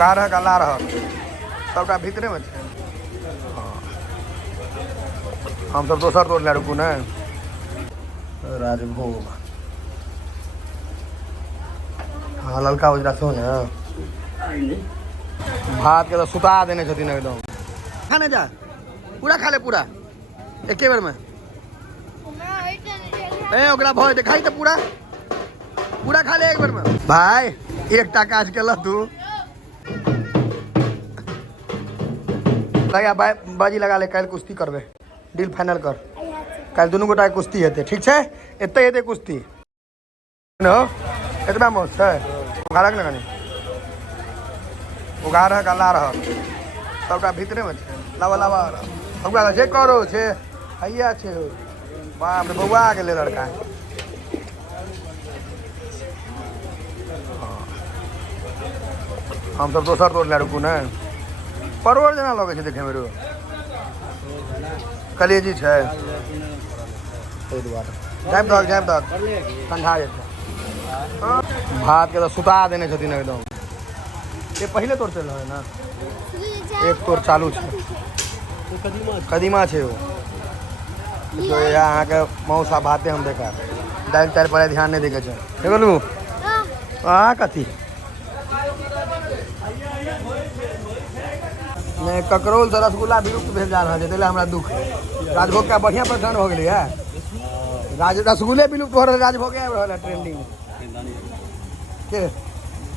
गारह गला रह सबटा भीतरे में छे। हम सब दोसर तोड़ ले रुकू ने राजभोग। हाँ ललका उजरा सो ने भात के तो सुता देने छथिन एकदम। खाने जा पूरा खा ले पूरा एके बेर में। ए ओकरा भय देखाई तो पूरा पूरा खा ले एक बेर में। भाई एकटा काज केला तू लगा बाजी लगा ले। कल कुश्ती करबे डील फाइनल कर। कल दुनू गोटा कुश्ती हेते ठीक है। एते हेते कुश्ती नो एतना मस्त है। उगारक न कनी उगारह गला रह सबटा भीतरे में छे। लावा लावा सबका जे करो छे हैया छे। बाप रे बौआ आ गेले लड़का। हम सब दोसर तोड़ ले रुकू ने परोर जना लगे छे देखे में रो कलेजी छे ए दुआरे जाइब दक ठंडा जेते। भात के तो सुता देने छथिन एकदम। ये पहले तोड़ चल है ना एक तोड़ चालू छे कदीमा छे वो जो यहाँ के मौसा भाते हम देखा दाल ताल पर ध्यान नहीं देखे छे बोलू हाँ कथी नहीं ककरोल से रसगुल्ला विलुप्त भेल जा रहा है। हमरा दुख राजभोग का बढ़िया प्रचलन हो गई है। रसगुल्ले विलुप्त हो रहे राजभोग ट्रेंडिंग के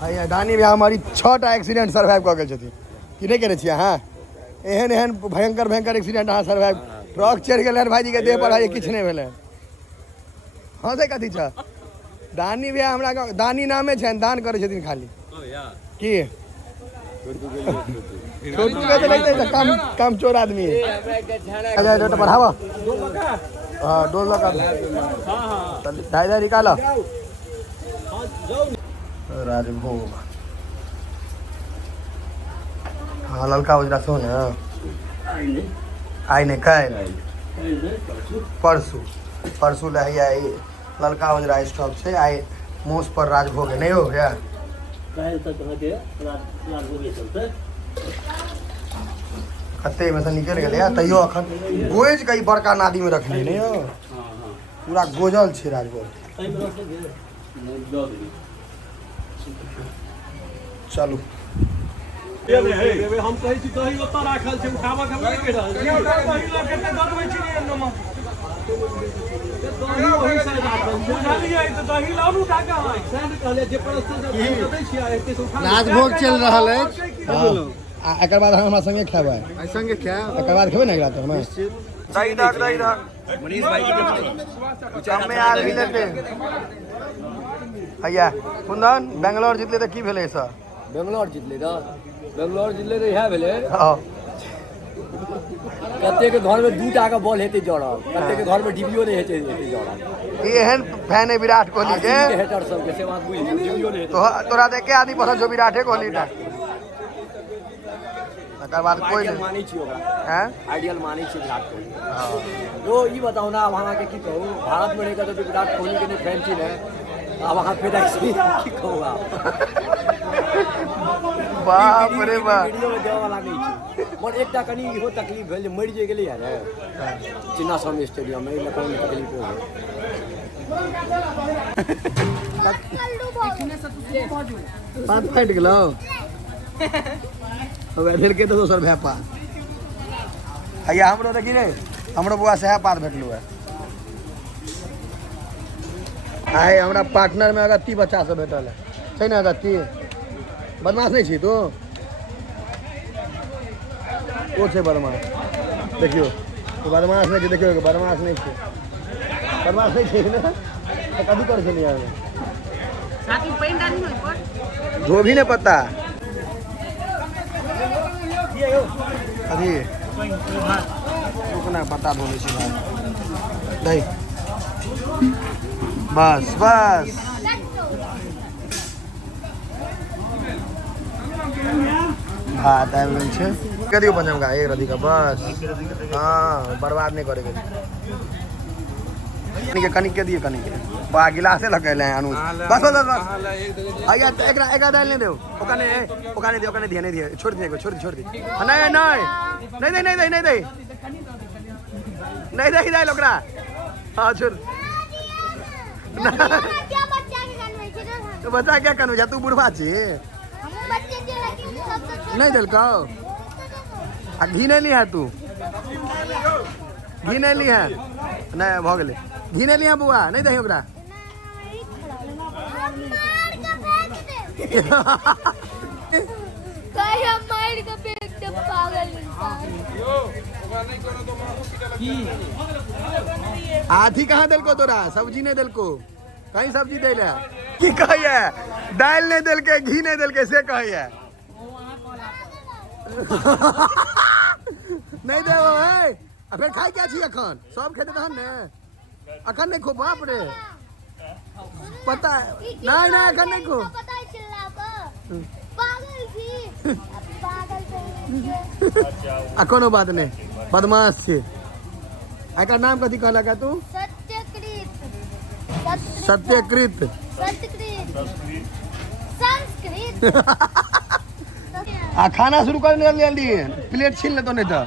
भैया दानी भी हमारी 6टा एक्सीडेंट सर्वाइव कर गए कि नहीं करे हाँ एहन एहन भयंकर भयंकर एक्सीडेंट अहाँ सर्वाइव। ट्रक चढ़ गए भाईजी के देह पर किछ नहीं भेल। हाँ से कथी छ दानी भी हमरा दानी नामे छे दान करे छथिन खाली की छोटू के तो लगते है काम काम चोर आदमी है। अच्छा रेट बढ़ावा हां 2 लाख हां ढाई निकालो राजभोग। हाँ ललका उजरा सो ने आई ने कल परसू लहिया ललका उजरा स्टॉक से आई मूस पर राजभोग नहीं हो गया। कते में से निकल गए तैयो अखन गोज कई बड़का नादी में रखली नहीं हो पूरा गोजल छे राजभोग। चलू हम कहै छी दही ओतऽ राखल छै उठाबा के नहि के रहल दही लऽ के दरबै छी नमक दही ओही से राखल छै बुझलियै तऽ दही लाबू काका सेंड कहले जे परस्ते दै छी एते से उठा राजभोग चल रहल अछि। आ एकर बाद हम हमरा संगे खाबै संगे खाएब एकर बाद खेबै ने एकरा तऽ हम दही दक मनीष भाई के हमें आ भी लेते भैया कुंदन बेंगलोर जीतले तऽ की भेलै सर बेंगलोर जीतले तऽ इएह भेलै कते के घर में 2टा के बॉल हेते जड़ल कते के घर में डिबियो नहीं हेते जड़ल। एहन फैन है विराट कोहली के हेटर सब के से बात बुझ डिबियो नहीं हेते तोरा देख के आदमी पसंद जो विराट कोहली टा एकर बाद कोई नहीं मानी छी ओकरा हैं आइडियल मानी छी विराट कोहली। तो ई बताओ ना वहां के की कहूं भारत में रहकर तो विराट कोहली के नहीं फैन छी ने अब वहां पे की कहूं बाप रे बाप वीडियो में देवे वाला नहीं छी पर एकटा कनी इहो तकलीफ भेल जे मरि जे गेलै यार चिन्ना स्वामी स्टेडियम में लखन तकलीफ हो बात फाइट गेलो अब भेल के तो दोसर भैपा हैया हमरो देखी रे हमरो बुआ से पात भेटलु है। आइ हमरा पार्टनर में अगत्ती बच्चा सब भेटल है छै ने अगत्ती बदमाश नहीं छी तू ओ छे बदमाश देखियो तो बदमाश नहीं देखियो बदमाश नहीं छे ना तो कभी कर छलिए यार साथी पेन डाली होई पर जो भी नहीं पता अभी रुकना पता बोले छी भाई नहीं बस बस भात आबि गेल छै कदियो बनम गा एक रति का बस हाँ बर्बाद नहीं करेंगे कनिक के दिए कनिक के बा गिलासे लगले हैं अनुज बस बस बस आया एकरा डाल नहीं दो ओकाने दिए नहीं दिए छोड़ दिए छोड़ दी नहीं दे लोकरा हां छोड़ तो बच्चा क्या कनु जा तू बुढ़वा छी नहीं दिल का घी नहीं लिया तू घी नहीं लिया नहीं भ गेले घी नहीं लिया बुआ नहीं दही ओकरा आधी कहाँ दिल को तोरा सब्जी नहीं दिल को कहीं सब्जी दे ले की कहिए दाल नहीं दिल के घी नहीं दिल के से कहिए नहीं दे फिर खाई क्या छी अखन सब खेते तहन ने अखन नहीं खो बाप रे पता नहीं अखन नहीं खो कोनो बात नहीं बदमाश छे एकर नाम कथी कहला का तू सत्यकृत संस्कृत आ खाना शुरू कर जल्दी प्लेट छीन ले तो नहीं तो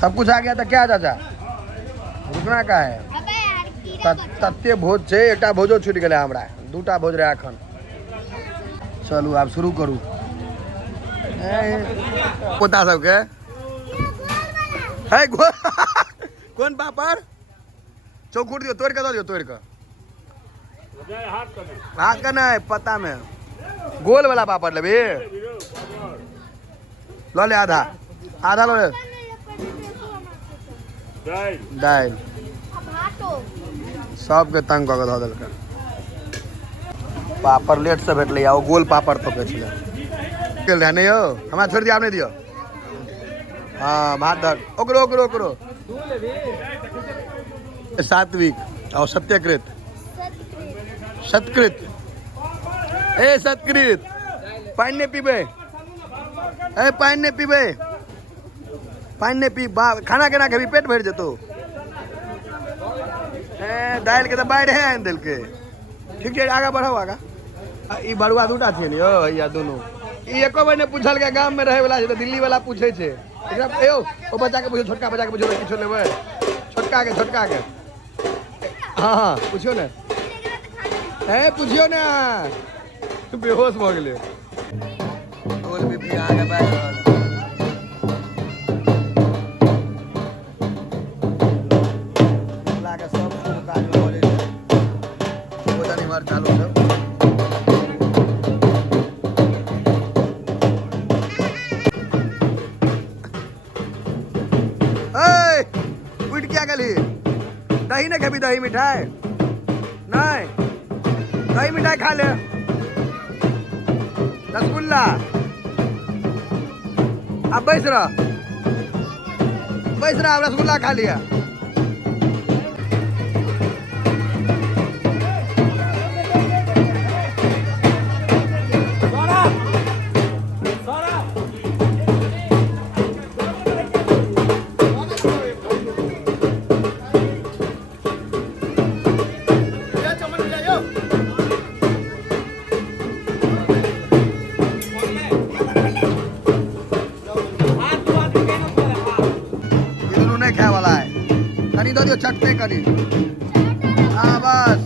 सब कुछ आ गया था क्या चाचा रुकना का है तत्ते भोज छे एकटा भोजो छूट गेले हमरा दूटा भोज रहे अखन चलू आब शुरू करू पोता सबके है कौन पापड़ चौकुट दियो तोड़ के दो दियो तोड़ के हाथ का नहीं पता में गोल वाला पापड़ लेबी लो ले आधा लो ले दाल सबके तंग कऽ के धऽ देलकै पापड़ लेट से भेटलै आ गोल पापड़ तो के छलै गेल रहै नहि यौ हमरा छोड़ि दिया नहीं दियो हाँ भात धर ओकरो सात्विक और सत्यकृत सत्कृत सत्कृत पानी नहीं पीबे पानी नहीं पीबे पानी नहीं पी खाना केना खेबी पेट भरि जेतो दाल के तो बाढ़ है दिल के ठीक है आगा बढ़ाओ आगा ई बड़ुआ दूटा छे ने यो या दोनों ई एको बार ने पूछल के गांव में रहे वाला छै तो दिल्ली वाला पूछे छै एकरा यो ओ बच्चा के पूछो छोटका बच्चा के पूछो किछो लेबै छोटका के हां पूछियो ने पूछियो ने बेहोश भ गेले बोल भी आगे बैठ रहल लागे सब काज बोले बोतनी मार चालू सब उठ क्या गली दही ने कभी दही मिठाई नहीं दही मिठाई खा ले रसगुल्ला अब बैस रहा रसगुल्ला खा लिया दो दियो चटते करी हाँ बस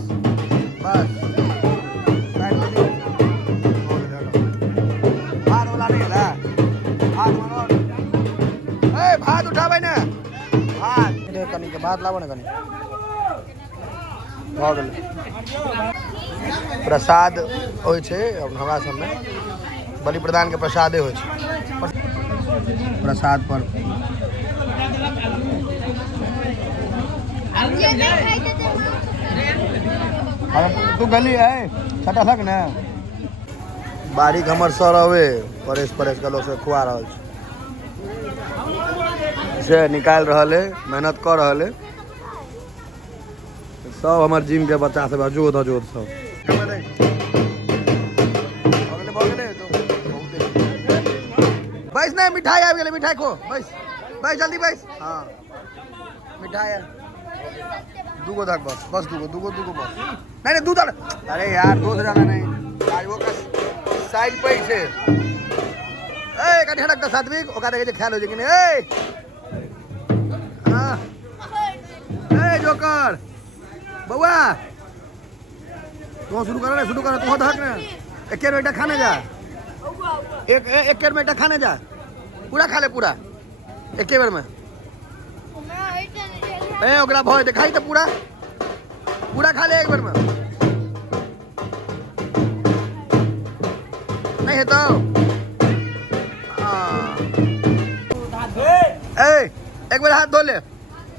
भात वाला नहीं है भात उठाबे ने कनी के भात लाबो ने कनी भ गेल प्रसाद होय छै हमरा सब में बलि प्रदान के प्रसादे होय छै प्रसाद पर तू गली है छटा थक ने बारीक हमर सर हवे परेश का लोग से खुआ रहल छै से निकाल रहल है मेहनत कर रहल है सब हमर जिम के बच्चा सब जोत सब बस नहीं मिठाई आ गई मिठाई खो बस बस जल्दी बस हाँ मिठाई है दूगो तक बस बस दूगो बस नहीं दूध अरे यार दूध ज़्यादा नहीं आज वो का साइज पैसे ए कहीं हटक सात्विक ओका देखे ख्याल हो जाएगी नहीं हाँ ए जोकर बउआ तू शुरू करो तू धक ना एक बेटा खाने जा एक बेटा खाने जा पूरा खा ले पूरा एक बेर में ए ओकरा भय दिखाई तो पूरा खा ले एक बेर में नहीं है तो ए एक बेर हाथ धो ले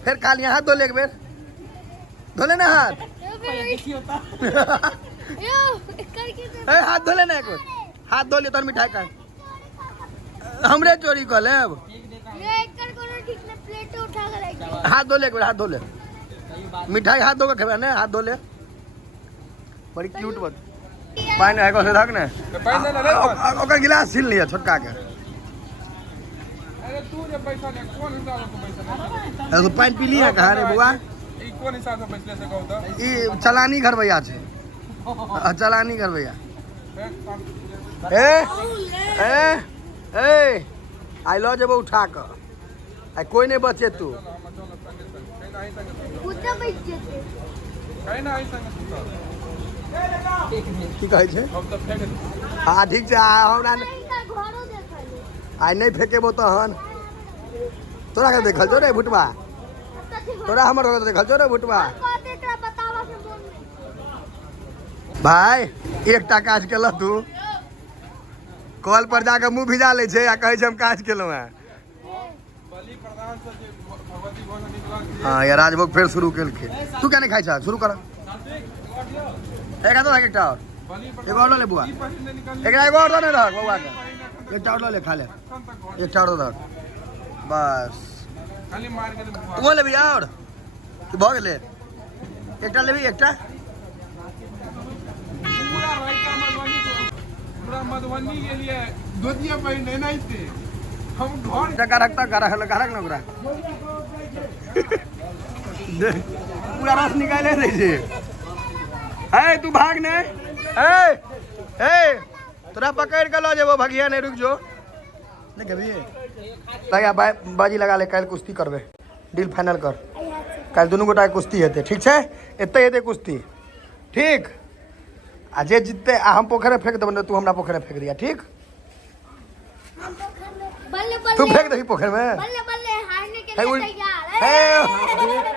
फिर खा लिया हाथ धो ले एक बेर धो ले ना हाथ ए हाथ धो ले ना एक बेर हाथ धो ले तो मिठाई का हमरे चोरी कर ले अब हाथ धो ले एक बार हाथ धो ले मिठाई हाथ धो के खेबे ने हाथ धो ले बड़ी क्यूट बात पानी है से धक ने ओकर गिलास छीन लिया छोटका के अरे तू जब पैसा ले कौन हिसाब से पैसा ले तो पानी पी लिया कहां रे बुआ ई कौन हिसाब से पैसा से कहू तो ई चलानी घर भैया छे चलानी घर भैया ए ए ए आई लो जब उठा के आई कोई नहीं बचे तू कहीं ना आई संग की कहै छै हम तो फेंक हाँ ठीक छै हमरा आई नहीं फेंकेबो तहन तोरा के देखल छौ रे भुटवा तोरा हमर देखल छौ रे भुटवा भाई एकटा काज केलह तू कॉल पर जाके मुंह भिजा ले छे आ कहै छै हम काज केलहुँ हैं बलि प्रदान से जे भगवती भोजन निकला हाँ यार राजभोग फिर शुरू केलखिन तू क्या नहीं खाई छा शुरू कर एक तो एकटा और बलि एगो और ले बुआ पहले निकल एकटा एगो और ने रख बउआ के एकटा और ले खा ले एकटा और रख बस खाली मार के तू ले भी और कि भ गेले एकटा लेबी एकटा पूरा मधुबनी के लिए दूधिया पहने नहीं थे हम घर टका रखता रख ना ओकरा पूरा रस निकाले दे छै ए तू भाग ने ए तोरा पकड़ के लो जेबो भगिया नहीं रुक जो नहीं कभी लगा बाजी लगा ले कल कुश्ती करबे डील फाइनल कर कल दोनों गोटा कुश्ती हेते ठीक है एते हेते कुश्ती ठीक आ जे जीतते हम पोखरे फेंक देबो तू हमरा पोखरे फेंक दिया ठीक तू फेंक दही पोखर में बल्ले बल्ले हारने के है लिए उल- तैयार है। है